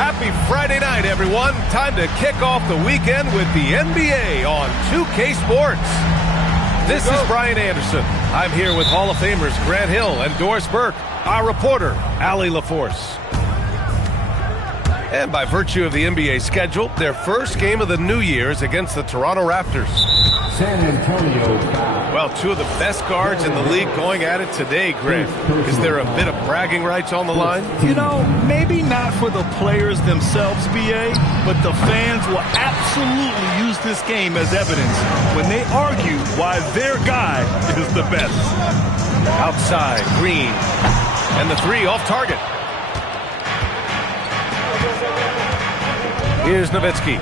Happy Friday night, everyone. Time to kick off the weekend with the NBA on 2K Sports. This is Brian Anderson. I'm here with Hall of Famers Grant Hill and Doris Burke, our reporter, Allie LaForce. And by virtue of the NBA schedule, their first game of the new year is against the Toronto Raptors. San Antonio. Well, two of the best guards in the league going at it today, Grant. Is there a bit of bragging rights on the line? You know, maybe not for the players themselves, BA, but the fans will absolutely use this game as evidence when they argue why their guy is the best. Outside, Green. And the three off target. Here's Nowitzki.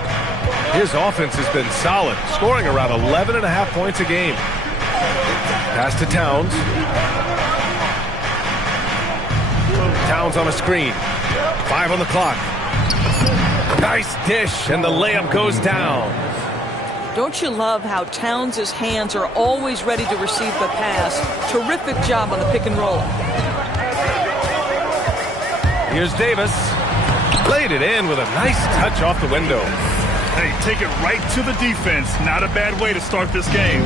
His offense has been solid, scoring around 11.5 points a game. Pass to Towns. Towns on a screen. 5 on the clock. Nice dish, and the layup goes down. Don't you love how Towns' hands are always ready to receive the pass? Terrific job on the pick and roll. Here's Davis. Laid it in with a nice touch off the window. Hey, take it right to the defense. Not a bad way to start this game.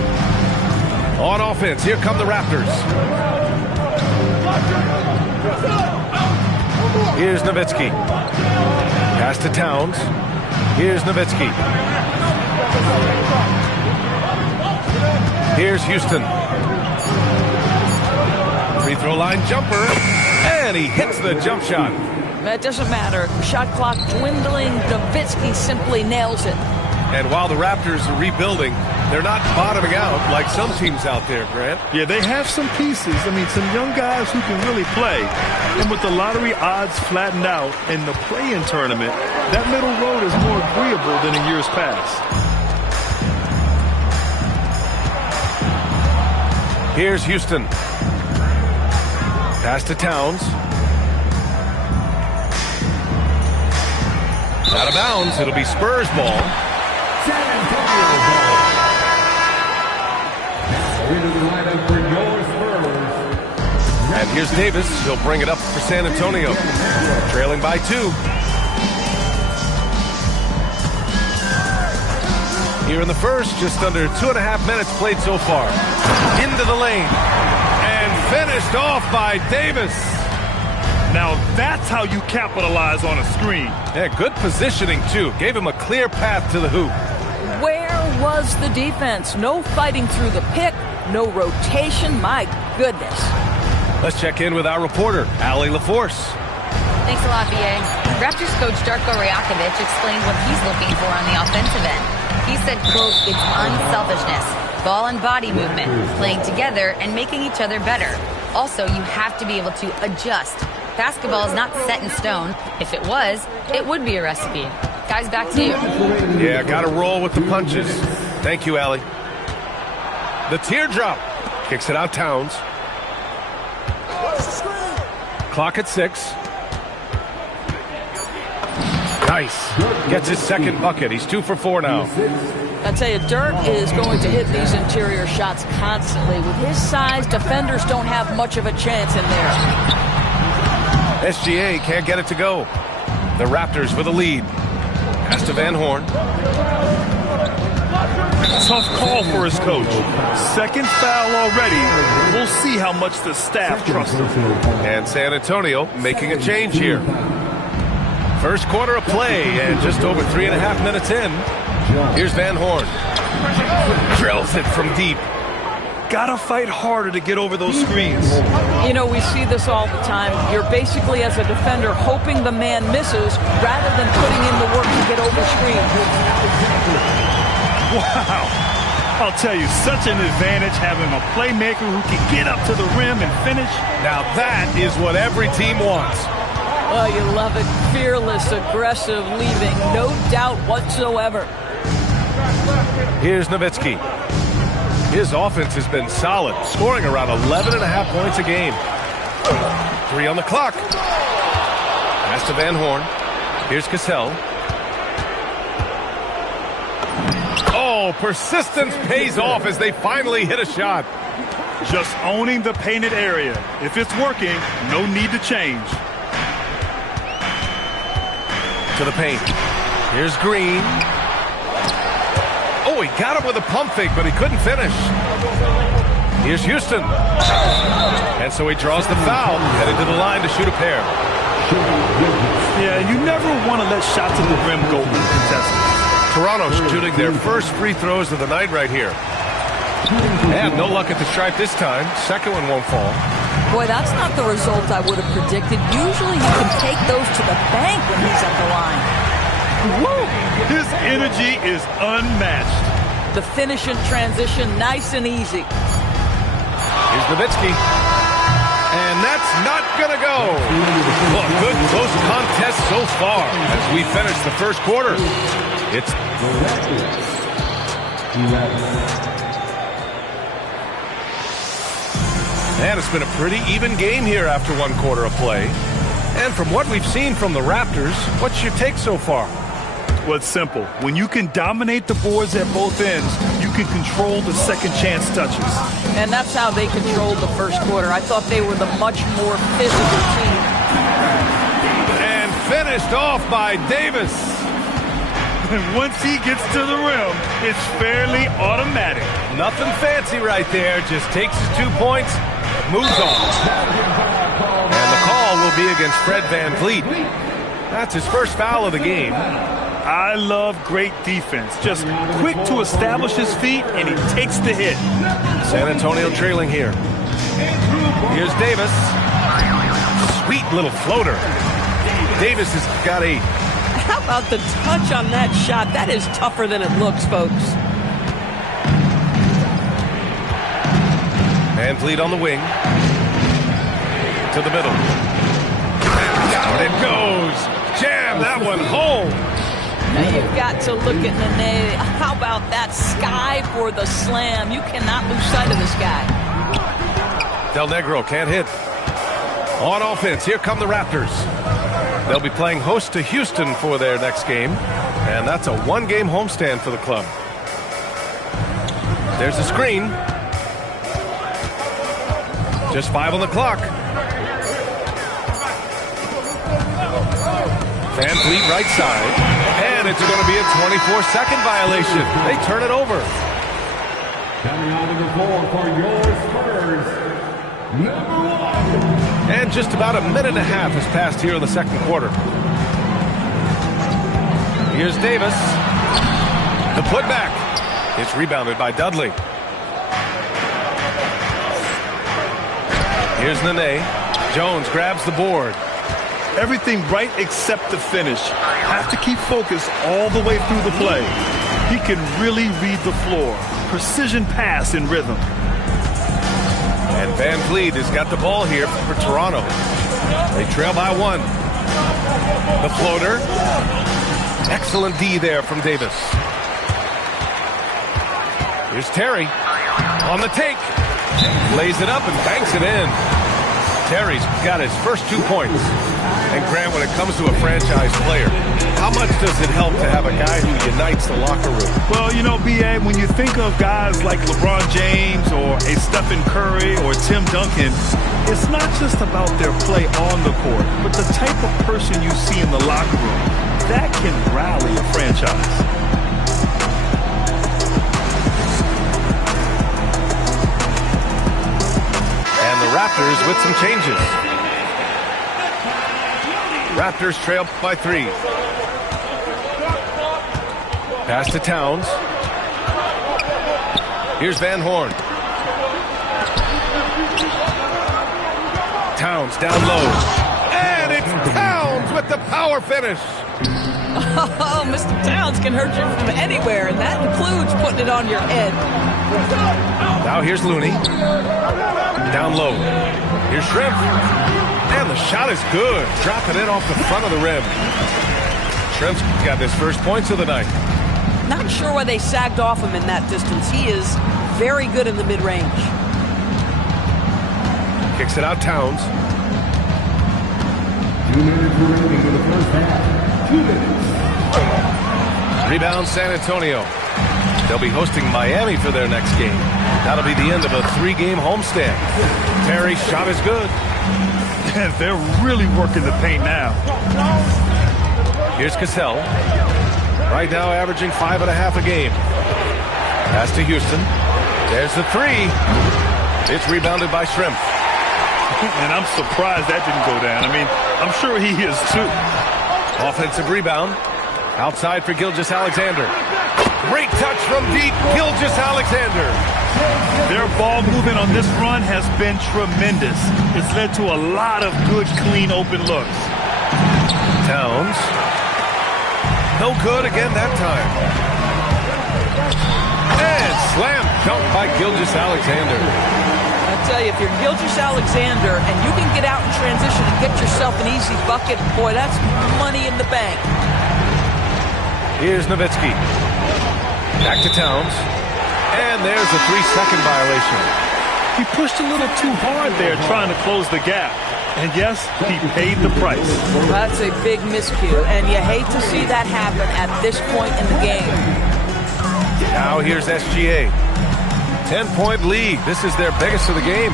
On offense, here come the Raptors. Here's Nowitzki. Pass to Towns. Here's Nowitzki. Here's Houston. Free throw line jumper. And he hits the jump shot. That doesn't matter. Shot clock dwindling. Nowitzki simply nails it. And while the Raptors are rebuilding, they're not bottoming out like some teams out there, Grant. Yeah, they have some pieces. I mean, some young guys who can really play. And with the lottery odds flattened out in the play-in tournament, that middle road is more agreeable than in years past. Here's Houston. Pass to Towns. Out of bounds. It'll be Spurs ball. San Antonio ball. Into the lineup for your Spurs. And here's Davis. He'll bring it up for San Antonio. Trailing by 2. Here in the first, just under 2.5 minutes played so far. Into the lane. And finished off by Davis. Now that's how you capitalize on a screen. Yeah, good positioning, too. Gave him a clear path to the hoop. Where was the defense? No fighting through the pick. No rotation. My goodness. Let's check in with our reporter, Allie LaForce. Thanks a lot, BA. Raptors coach Darko Rajakovic explained what he's looking for on the offensive end. He said, quote, it's unselfishness, ball and body movement, playing together and making each other better. Also, you have to be able to adjust. Basketball is not set in stone. If it was, it would be a recipe. Guys, back to you. Yeah, got to roll with the punches. Thank you, Allie. The teardrop. Kicks it out, Towns. Clock at 6. Nice. Gets his second bucket. He's 2 for 4 now. I tell you, Dirk is going to hit these interior shots constantly. With his size, defenders don't have much of a chance in there. SGA can't get it to go. The Raptors with the lead. Pass to Van Horn. Tough call for his coach. Second foul already. We'll see how much the staff trusts him. And San Antonio making a change here. First quarter of play and just over 3.5 minutes in. Here's Van Horn. Drills it from deep. Gotta fight harder to get over those screens. You know, we see this all the time. You're basically, as a defender, hoping the man misses rather than putting in the work to get over screens. Wow. I'll tell you, such an advantage having a playmaker who can get up to the rim and finish. Now that is what every team wants. Oh, you love it. Fearless, aggressive, leaving no doubt whatsoever. Here's Nowitzki. His offense has been solid, scoring around 11.5 points a game. 3 on the clock. Pass to Van Horn. Here's Cassell. Oh, persistence pays off as they finally hit a shot. Just owning the painted area. If it's working, no need to change. To the paint. Here's Green. Oh, he got him with a pump fake, but he couldn't finish. Here's Houston. And so he draws the foul, headed to the line to shoot a pair. Yeah, you never want to let shots at the rim go uncontested. Toronto's shooting their first free throws of the night right here. And no luck at the stripe this time. Second one won't fall. Boy, that's not the result I would have predicted. Usually you can take those to the bank when he's at the line. Woo! His energy is unmatched. The finish in transition, nice and easy. Here's Nowitzki. And that's not going to go. Well, good close contest so far as we finish the first quarter. It's... And it's been a pretty even game here after one quarter of play. And from what we've seen from the Raptors, what's your take so far? Well, it's simple. When you can dominate the boards at both ends, you can control the second chance touches. And that's how they controlled the first quarter. I thought they were the much more physical team. And finished off by Davis. And once he gets to the rim, it's fairly automatic. Nothing fancy right there. Just takes his 2 points, moves on. And the call will be against Fred VanVleet. That's his first foul of the game. I love great defense. Just quick to establish his feet, and he takes the hit. San Antonio trailing here. Here's Davis. Sweet little floater. Davis has got 8. How about the touch on that shot? That is tougher than it looks, folks. VanVleet on the wing. To the middle. Down it goes. Jam that one home. Now you've got to look at Nene. How about that sky for the slam? You cannot lose sight of this guy. Del Negro can't hit. On offense, here come the Raptors. They'll be playing host to Houston for their next game. And that's a one-game homestand for the club. There's the screen. Just 5 on the clock. VanVleet right side. And it's going to be a 24-second violation. They turn it over. Coming on to the floor for your Spurs, number 1. And just about a minute and a half has passed here in the second quarter. Here's Davis. The putback. It's rebounded by Dudley. Here's Nene. Jones grabs the board. Everything right except the finish. Have to keep focused all the way through the play. He can really read the floor. Precision pass in rhythm. And VanVleet has got the ball here for Toronto. They trail by 1. The floater. Excellent D there from Davis. Here's Terry on the take. Lays it up and banks it in. Terry's got his first 2 points. And Grant, when it comes to a franchise player, how much does it help to have a guy who unites the locker room? Well, you know, B.A., when you think of guys like LeBron James or a Stephen Curry or Tim Duncan, it's not just about their play on the court, but the type of person you see in the locker room. That can rally a franchise. And the Raptors with some changes. Raptors trail by 3. Pass to Towns. Here's Van Horn. Towns down low. And it's Towns with the power finish. Oh, Mr. Towns can hurt you from anywhere, and that includes putting it on your head. Now here's Looney. Down low. Here's Shrimp. And the shot is good. Dropping it off the front of the rim. Shrimp's got his first points of the night. Not sure why they sagged off him in that distance. He is very good in the mid-range. Kicks it out, Towns. 2 minutes remaining in the first half. 2 minutes. Rebound San Antonio. They'll be hosting Miami for their next game. That'll be the end of a 3-game homestand. Terry's shot is good. They're really working the paint now. Here's Cassell. Right now averaging 5.5 a game. Pass to Houston. There's the three. It's rebounded by Shrimp. And I'm surprised that didn't go down. I mean, I'm sure he is too. Offensive rebound. Outside for Gilgeous-Alexander. Great touch from deep, Gilgeous-Alexander. Their ball movement on this run has been tremendous. It's led to a lot of good, clean, open looks. Towns. No good again that time. And slam dunk by Gilgeous-Alexander. I tell you, if you're Gilgeous-Alexander and you can get out in transition and get yourself an easy bucket, boy, that's money in the bank. Here's Nowitzki. Back to Towns. And there's a 3-second violation. He pushed a little too hard there trying to close the gap. And yes, he paid the price. That's a big miscue, and you hate to see that happen at this point in the game. Now here's SGA. 10-point lead. This is their biggest of the game.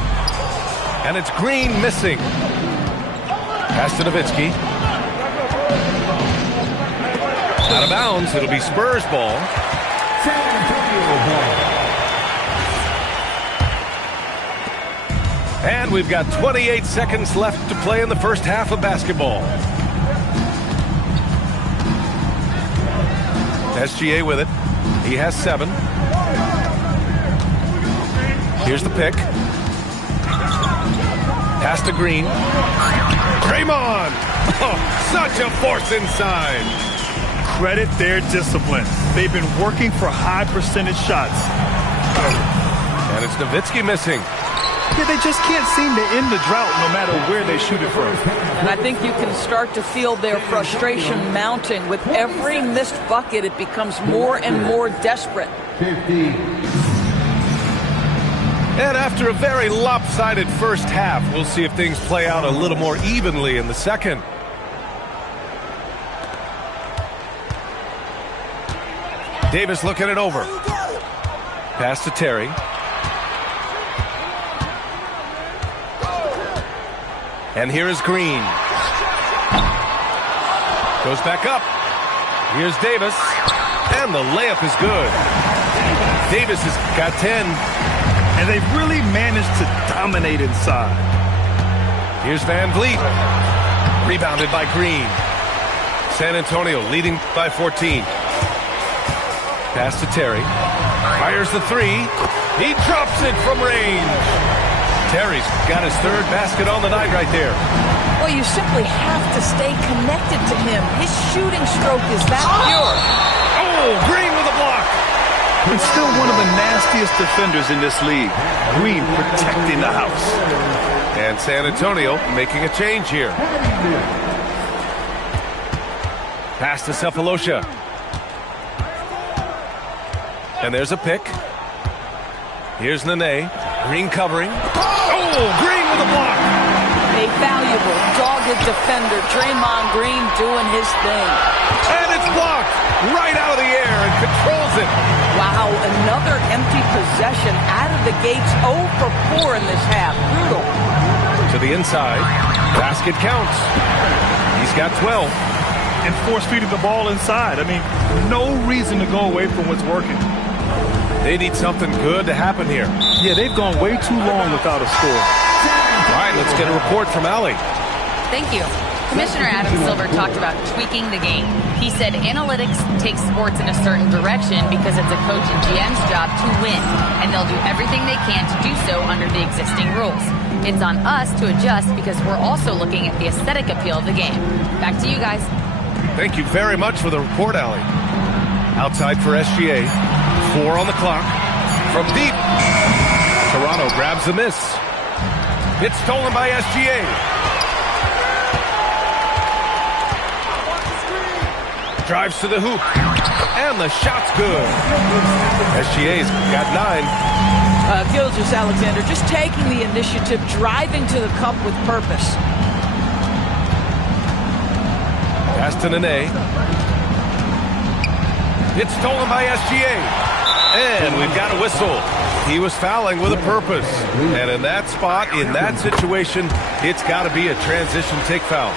And it's Green missing. Pass to Nowitzki. Out of bounds. It'll be Spurs ball. San Antonio ball. And we've got 28 seconds left to play in the first half of basketball. SGA with it. He has 7. Here's the pick. Pass to Green. Draymond! Oh, such a force inside. Credit their discipline. They've been working for high percentage shots. And it's Nowitzki missing. Yeah, they just can't seem to end the drought no matter where they shoot it from. And I think you can start to feel their frustration mounting. With every missed bucket, it becomes more and more desperate. 50. And after a very lopsided first half, we'll see if things play out a little more evenly in the second. Davis looking it over. Pass to Terry. And here is Green. Goes back up. Here's Davis. And the layup is good. Davis has got 10. And they've really managed to dominate inside. Here's Van Vliet. Rebounded by Green. San Antonio leading by 14. Pass to Terry. Fires the three. He drops it from range. Terry's got his 3rd basket on the night right there. Well, you simply have to stay connected to him. His shooting stroke is that pure. Oh, Green with a block. He's still one of the nastiest defenders in this league. Green protecting the house. And San Antonio making a change here. Pass to Cephalosha. And there's a pick. Here's Nene. Green covering. Oh, Green with a block. A valuable, dogged defender. Draymond Green doing his thing. And it's blocked right out of the air and controls it. Wow, another empty possession out of the gates. 0 for 4 in this half. Brutal. To the inside. Basket counts. He's got 12. And force-feeding the ball inside. I mean, no reason to go away from what's working. They need something good to happen here. Yeah, they've gone way too long without a score. All right, let's get a report from Allie. Thank you. Commissioner Adam Silver talked about tweaking the game. He said analytics takes sports in a certain direction because it's a coach and GM's job to win, and they'll do everything they can to do so under the existing rules. It's on us to adjust because we're also looking at the aesthetic appeal of the game. Back to you guys. Thank you very much for the report, Allie. Outside for SGA. 4 on the clock. From deep. Toronto grabs the miss. It's stolen by SGA. Drives to the hoop. And the shot's good. SGA's got 9. Gilgeous-Alexander just taking the initiative, driving to the cup with purpose. Pass to Nene. It's stolen by SGA. And we've got a whistle. He was fouling with a purpose. And in that spot, in that situation, it's got to be a transition take foul.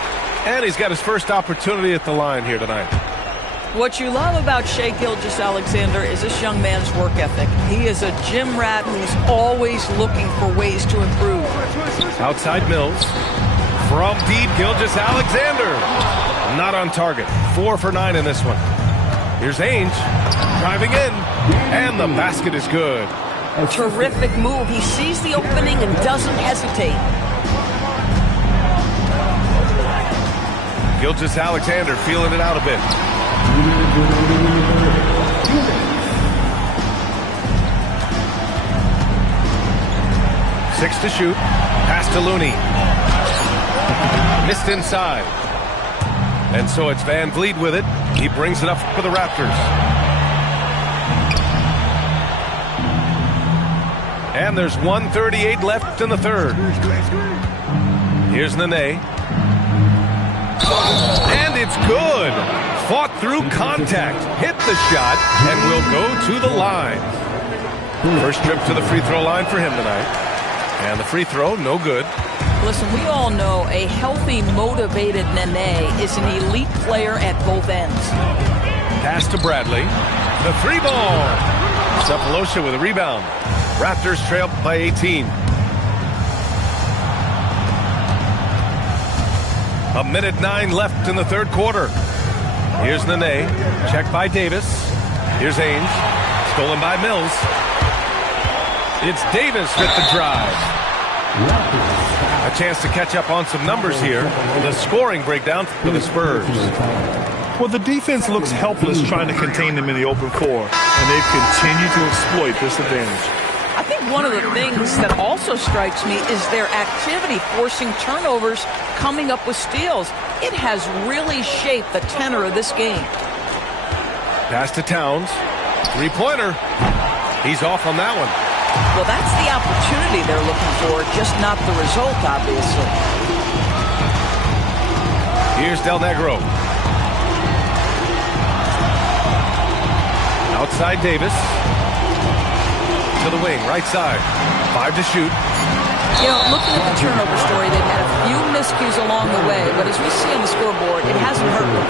And he's got his first opportunity at the line here tonight. What you love about Shai Gilgeous-Alexander is this young man's work ethic. He is a gym rat who's always looking for ways to improve. Outside Mills. From deep, Gilgeous-Alexander. Not on target. 4 for 9 in this one. Here's Ainge driving in, and the basket is good. A terrific move. He sees the opening and doesn't hesitate. Gilgeous-Alexander feeling it out a bit. 6 to shoot. Pass to Looney. Missed inside. And so it's Van Vliet with it. He brings it up for the Raptors. And there's 1:38 left in the third. Here's Nene. And it's good. Fought through contact. Hit the shot and will go to the line. First trip to the free throw line for him tonight. And the free throw, no good. Listen, we all know a healthy, motivated Nene is an elite player at both ends. Pass to Bradley. The 3-ball. Sefolosha with a rebound. Raptors trail by 18. A minute 9 left in the third quarter. Here's Nene. Checked by Davis. Here's Ainge. Stolen by Mills. It's Davis with the drive. A chance to catch up on some numbers here. The scoring breakdown for the Spurs. Well, the defense looks helpless trying to contain them in the open floor, and they've continued to exploit this advantage. I think one of the things that also strikes me is their activity forcing turnovers, coming up with steals. It has really shaped the tenor of this game. Pass to Towns. 3-pointer. He's off on that one. Well, that's the opportunity they're looking for, just not the result, obviously. Here's Del Negro. Outside Davis. To the wing, right side. 5 to shoot. You know, looking at the turnover story, they've had a few miscues along the way, but as we see on the scoreboard, it hasn't hurt them.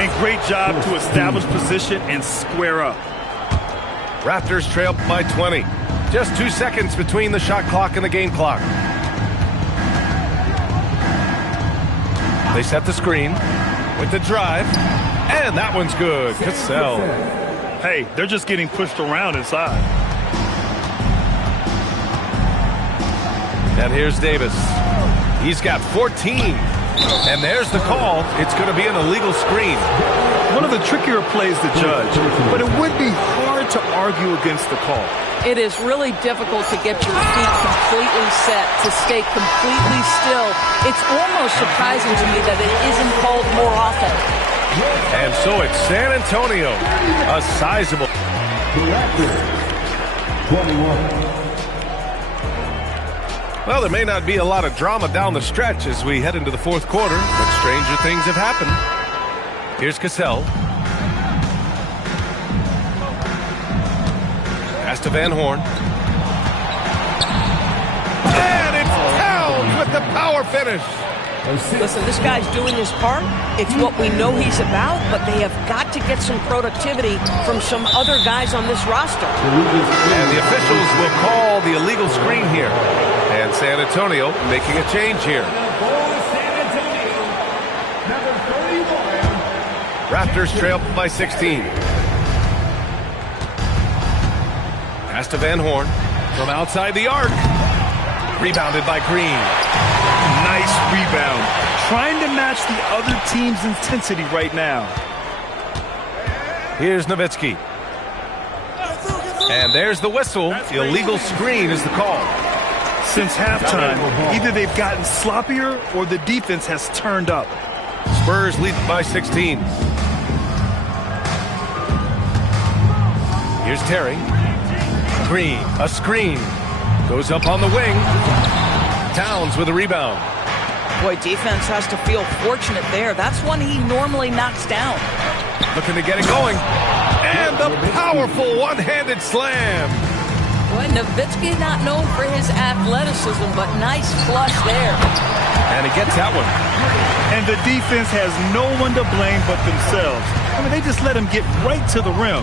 And great job to establish position and square up. Raptors trail by 20. Just 2 seconds between the shot clock and the game clock. They set the screen with the drive, and that one's good. Cassell. Hey, they're just getting pushed around inside. And here's Davis. He's got 14. And there's the call. It's going to be an illegal screen. One of the trickier plays to judge, but it would be hard to argue against the call. It is really difficult to get your feet completely set, to stay completely still. It's almost surprising to me that it isn't called more often. And so it's San Antonio, a sizable. 21. Well, there may not be a lot of drama down the stretch as we head into the fourth quarter, but stranger things have happened. Here's Cassell. Pass to Van Horn. And it's Towns with the power finish. Listen, this guy's doing his part. It's what we know he's about, but they have got to get some productivity from some other guys on this roster. And the officials will call the illegal screen here. And San Antonio making a change here. Raptors trail by 16. Pass to Van Horn from outside the arc. Rebounded by Green. Nice rebound. Trying to match the other team's intensity right now. Here's Nowitzki. And there's the whistle. Illegal screen is the call. Since halftime, either they've gotten sloppier or the defense has turned up. Spurs lead by 16. Here's Terry. Green, a screen. Goes up on the wing. Towns with a rebound. Boy, defense has to feel fortunate there. That's one he normally knocks down. Looking to get it going. And the powerful one-handed slam. Boy, Nowitzki not known for his athleticism, but nice flush there. And he gets that one. And And the defense has no one to blame but themselves. I mean, they just let him get right to the rim.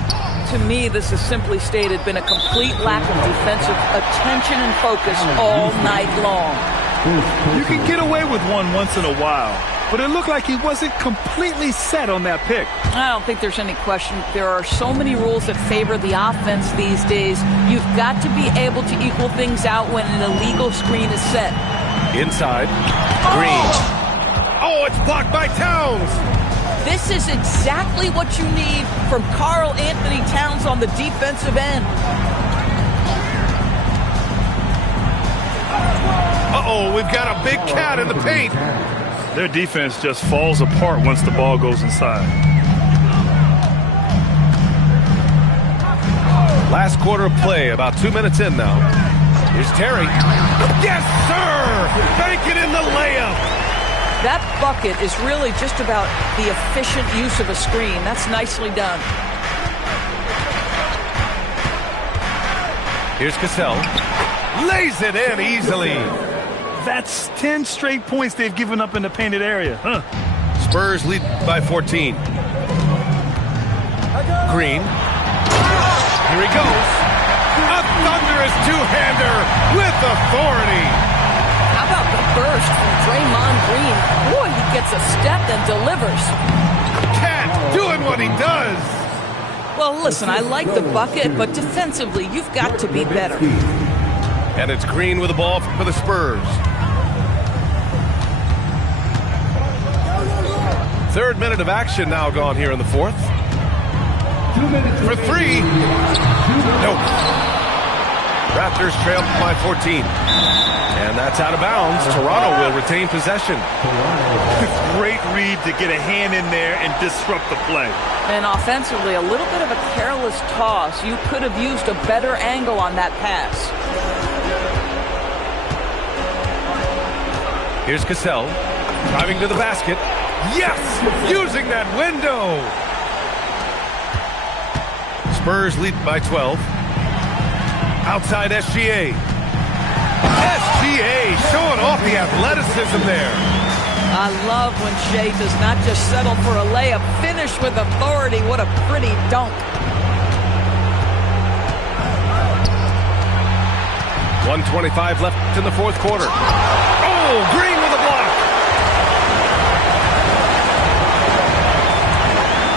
To me, this has simply stated been a complete lack of defensive attention and focus all night long. You can get away with one once in a while, but it looked like he wasn't completely set on that pick. I don't think there's any question. There are so many rules that favor the offense these days. You've got to be able to equal things out when an illegal screen is set. Inside. Green. Oh, it's blocked by Towns. This is exactly what you need from Karl Anthony Towns on the defensive end. Uh-oh, we've got a big cat in the paint. Their defense just falls apart once the ball goes inside. Last quarter of play, about 2 minutes in now. Here's Terry. Yes, sir! Bank it in the layup. That bucket is really just about the efficient use of a screen. That's nicely done. Here's Cassell. Lays it in easily. That's 10 straight points they've given up in the painted area. Spurs lead by 14. Green. Here he goes. A thunderous two-hander with authority. How about the burst from Draymond Green? Boy, he gets a step and delivers. Cat doing what he does. Well, listen, I like the bucket, but defensively, you've got to be better. And it's Green with the ball for the Spurs. Third minute of action now gone here in the fourth. For three. Nope. Raptors trail by 14. And that's out of bounds. Toronto will retain possession. Great read to get a hand in there and disrupt the play. And offensively, a little bit of a careless toss. You could have used a better angle on that pass. Here's Cassell. Driving to the basket. Yes! Using that window! Spurs lead by 12. Outside SGA. SGA showing off the athleticism there. I love when Shea does not just settle for a layup, finish with authority. What a pretty dunk. 1:25 left in the fourth quarter. Oh, Green with a block.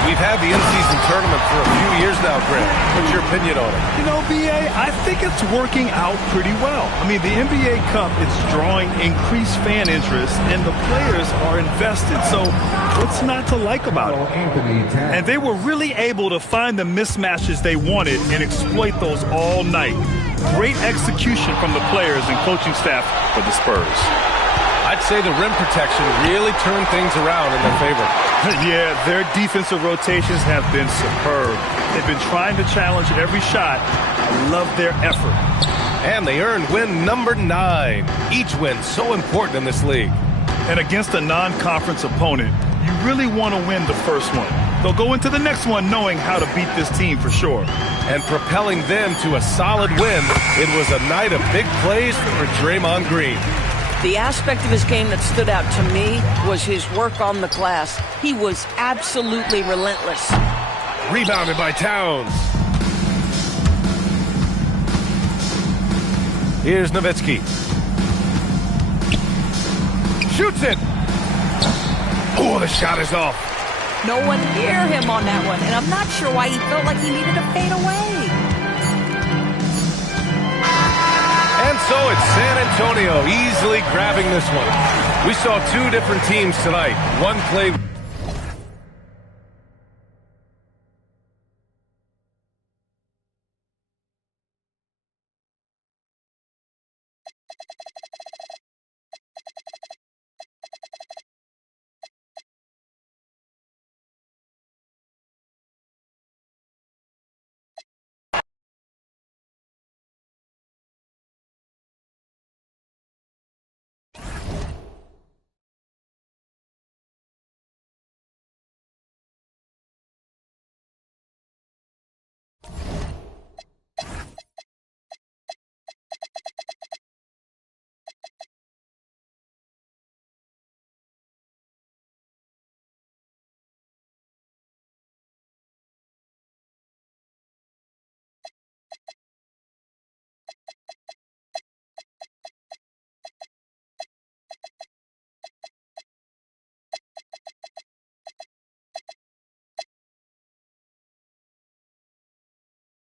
We've had the in-season tournament for a few years now, Grant. What's your opinion on it? You know, B.A., I think it's working out pretty well. I mean, the NBA Cup, it's drawing increased fan interest, and the players are invested. So what's not to like about it? And they were really able to find the mismatches they wanted and exploit those all night. Great execution from the players and coaching staff for the Spurs. I'd say the rim protection really turned things around in their favor. Yeah, their defensive rotations have been superb. They've been trying to challenge every shot. I love their effort. And they earned win number 9. Each win so important in this league. And against a non-conference opponent, you really want to win the first one. They'll go into the next one knowing how to beat this team for sure. And propelling them to a solid win, it was a night of big plays for Draymond Green. The aspect of his game that stood out to me was his work on the glass. He was absolutely relentless. Rebounded by Towns. Here's Nowitzki. Shoots it. Oh, the shot is off. No one near him on that one, and I'm not sure why he felt like he needed to fade away. And so it's San Antonio easily grabbing this one. We saw two different teams tonight. One played